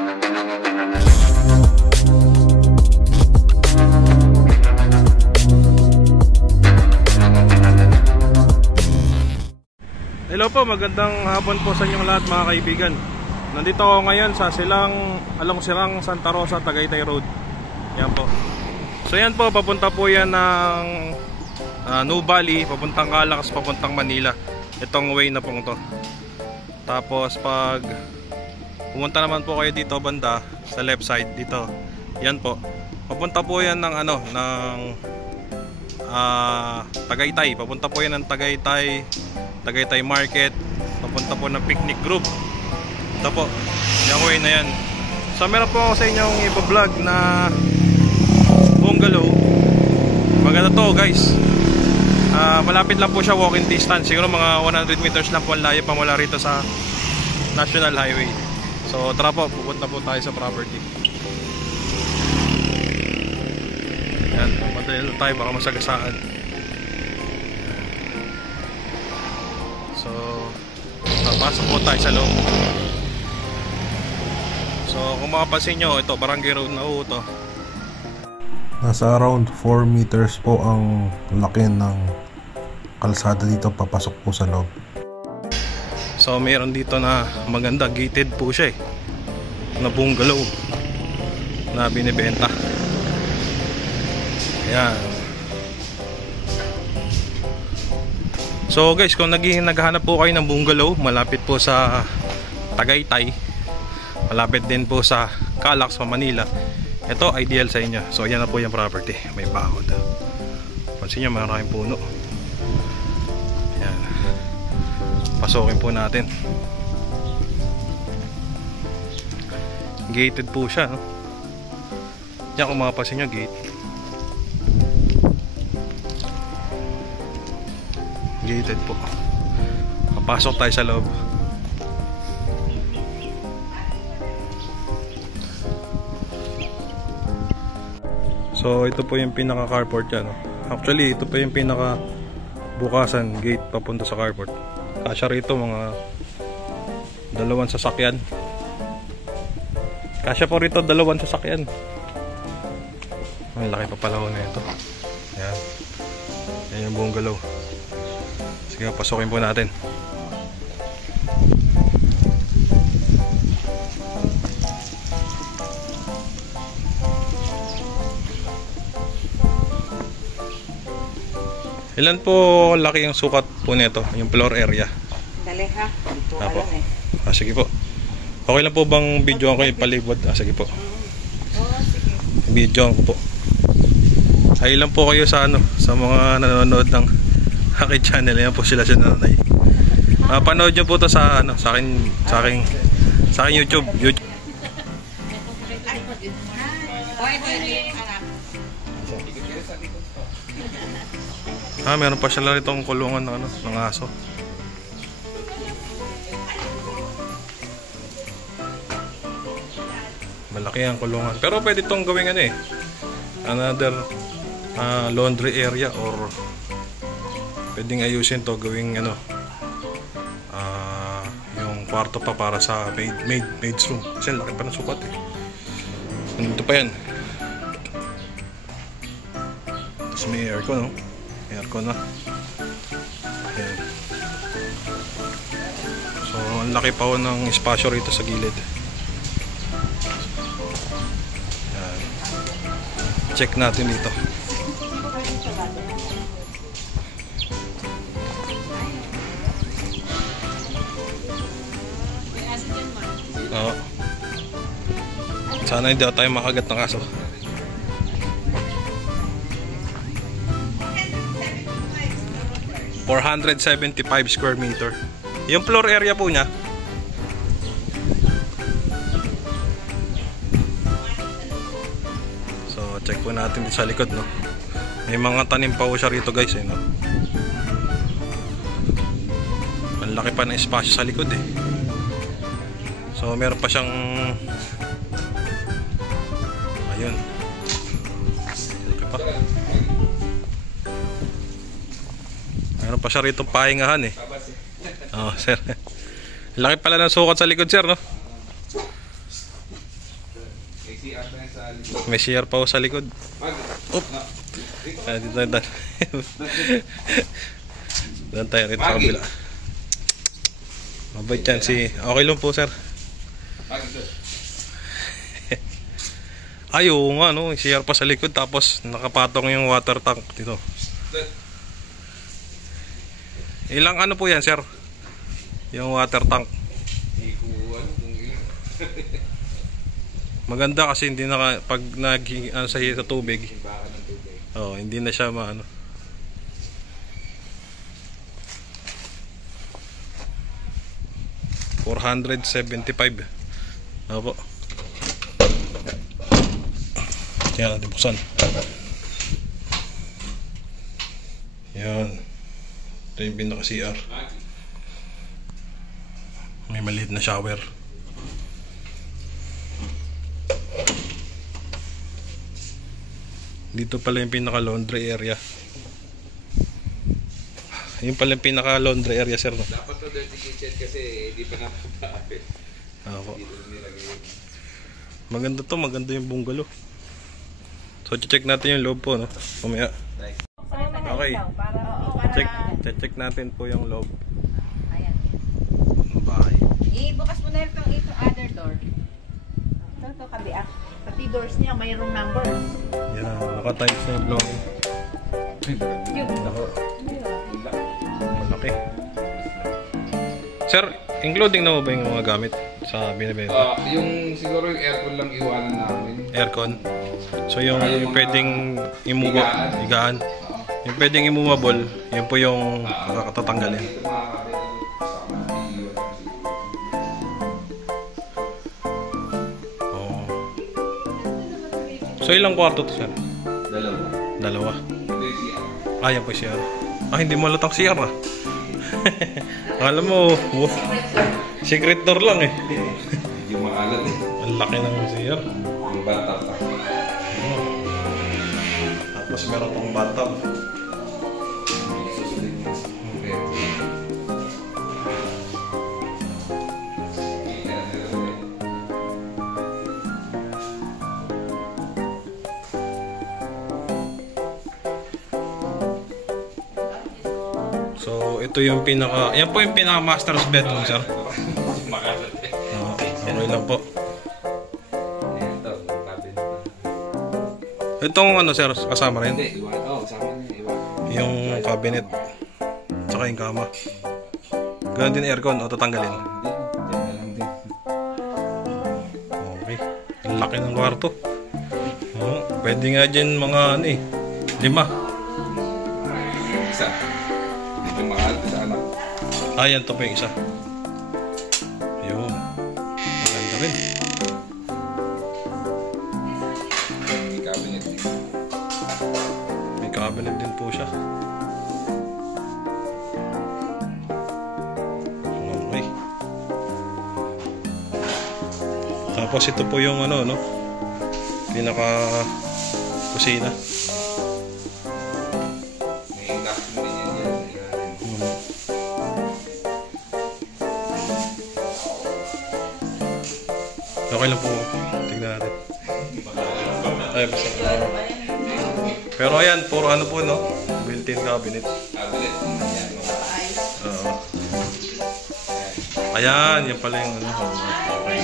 Hello po, magandang hapon po sa inyong lahat mga kaibigan. Nandito ako ngayon sa Along Sirang Santa Rosa, Tagaytay Road. Yan po. So yan po, papunta po yan ng Nuvali, papuntang Calax, papuntang Manila. Itong way na pong to. Tapos pag pumunta naman po kayo dito banda sa left side dito. Yan po. Papunta po yan ng Tagaytay. Papunta po yan ng Tagaytay Market. Papunta po ng picnic group. Ito po, yung way na yan. So meron po ako sa inyong ipa-vlog na bungalow. Maganda to guys. Malapit lang po siya, walking distance. Siguro mga 100 meters lang po ang layo pa mula rito sa National Highway. So tara po, pupunta po tayo sa property. Yan, madali lang tayo, baka masagasaan. So papasok po tayo sa loob. So kung makapansin nyo, ito barangay road na po ito. Nasa around 4 meters po ang laki ng kalsada dito papasok po sa loob. So mayroon dito na maganda, gated po siya na bungalow na binibenta. Ayan. So guys, kung naghahanap po kayo ng bungalow malapit po sa Tagaytay, malapit din po sa Calax, Manila, ito ideal sa inyo. So yan na po yung property, may bakod. Pansin nyo, maraming puno. Yan. Pasokin po natin. Gated po siya, no? Yan, kung makapansin nyo, gate. Gated po. Papasok tayo sa loob. So ito po yung pinaka carport yan, no? Actually ito po yung pinaka bukasan gate papunta sa carport. Kasya rito mga 2 sasakyan. Kasya po rito 2 sasakyan. Ang laki pa pala na ito. Ayan. Ayan yung bungalow. Sige, pasukin po natin. Ilan po laki yung sukat po nito, yung floor area? Dali ha, dito ka lang eh. Sige po. Okay lang po bang video ko ipalibot? Sige po. Sige. Video ko po. Ay lang po kayo sa sa mga nanonood ng aking channel. Yan po sila si nanay. Panood nyo po to sa sa aking YouTube. Meron pa siya itong kulungan ng aso. Malaki ang kulungan. Pero pwede itong gawing another laundry area, or pwedeng ayusin to gawing yung kwarto pa para sa maid's room. Kasi laki pa ng sukat Nandito pa yan. Tapos may aircon, no? Aircon na. Ayan. So ang laki pa ng espasyo rito sa gilid. Ayan. Check natin dito. Oo. Sana hindi tayo makagat ng aso. $475 square meter. Yung floor area po niya. So check po natin dito sa likod, no. May mga tanim pa po siya rito guys, no. Ang laki pa ng espasyo sa likod So meron pa siyang ayun. Laki pa. Meron pa siya rito pahingahan Oh, sir. Laki pala ng sukat sa likod, sir, no? May CR pa sa likod. Oop. Dito tayo. Doon tayo rin sa kabila. Mabait yan si... Okay lang po, sir. Ay, oo nga, no? CR pa sa likod tapos nakapatong yung water tank dito. Ilang ano po yan, sir? Yung water tank. Maganda kasi hindi na pag sa tubig. Oh, hindi na siya maano. $475. Opo. Yan, natin buksan. Yan. Ito yung pinaka-CR. May maliit na shower. Dito pala yung pinaka-laundry area. Yung pala yung pinaka-laundry area, sir, no? Dapat to dirty kitchen kasi hindi pa napapapit. Opo. Maganda to, maganda yung bungalow. So, check natin yung loob po, no? Pumaya. Okay. Check natin po yung loob. Ayan. Ng bahay. Ibukas mo na itong other door. Ito, kabiak. Pati doors niya, mayroong number. Yan, naka-tiles na yung blocking. Nako. Malaki. Sir, including na mo ba yung mga gamit sa binibenta? Yung siguro yung aircon lang iwanan namin. Aircon. So yung pwedeng higaan. Yung pwedeng immovable, yun po yung tatanggalin. Oh. So ilang kwarto to, sir? Dalawa. Yan po siya. Hindi mo latang CR ah. Alam mo, secret door lang eh. Hindi makalat eh. Ang laki ng CR. Yung bathtub pa. Tapos meron pang bathtub. So, ito yung pinaka... Yan po yung pinaka master's bedroom, sir. Makalat eh. Okay lang po. Ito, cabinet. Itong ano, sir, kasama rin? Hindi, iwan. Kasama niya, iwan. Yung cabinet. Tsaka yung kama. Ganun din aircon o tatanggalin? Okay. Ang laki ng kwarto. Pwede nga dyan mga ano eh. 5. Isa. Hindi makalat sa anak. Yan to po yung isa. Yun. Maganda rin. May cabinet eh. May cabinet din po siya. Okay. Tapos ito po yung ano, no? Pinaka kusina. May induction din yan yan. Okay lang po. Tignan natin. Ay, basta. Pero ayan, puro ano po, no? Built-in cabinet. Cabinet. Yan. Oo. Ayan, yan pala yung ano. Okay.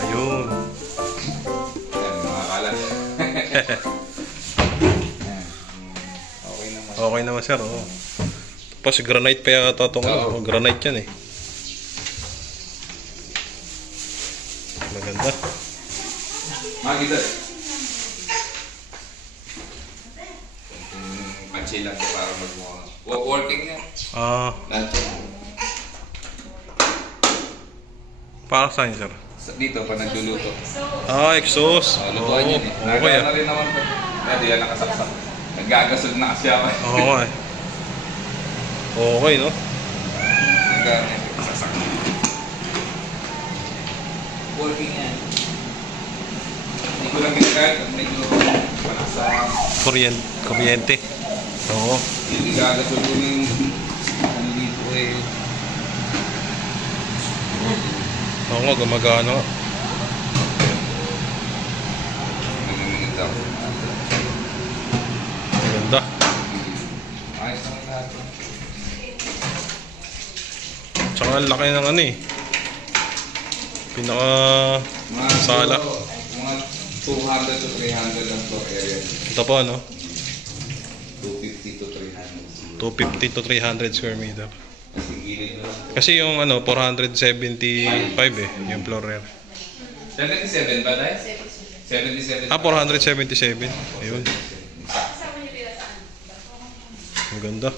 Ayun. Yan, makakalat. Okay naman. Okay naman, sir. Oo. Tapos granite pa yata itong ano. Granite yan eh. Maganda. Maganda. Pansin lang para mag-work. Working yan. Lahat yan. Para saan yun, sir? Dito pa nagluluto. Exhaust. Lutuan yun eh. Okay Nagawa na rin naman pa. Hindi yan nakasaksak. Nagagasol na kasi ako. Oo nga eh. Okay, no? Nagagasol. Working yan. Hindi ko lang ginagamit. Medyo panasa. Kuryente. Oo. Hindi gagasol ko ng dito eh. Oo nga, gumagana. Nagmimingit ako. Maganda. Ayos naman lahat. Tsaka ang laki ng ano eh. Pinaka sala. Mga 200 to 300 ang floor area. Ito po ano? 250 to 300. 250 to 300 square meter. Kasi gilid na lang. Kasi yung ano, 475 eh, yung floor area. 77 ba tayo? 77. 477. Ayun. Ang ganda.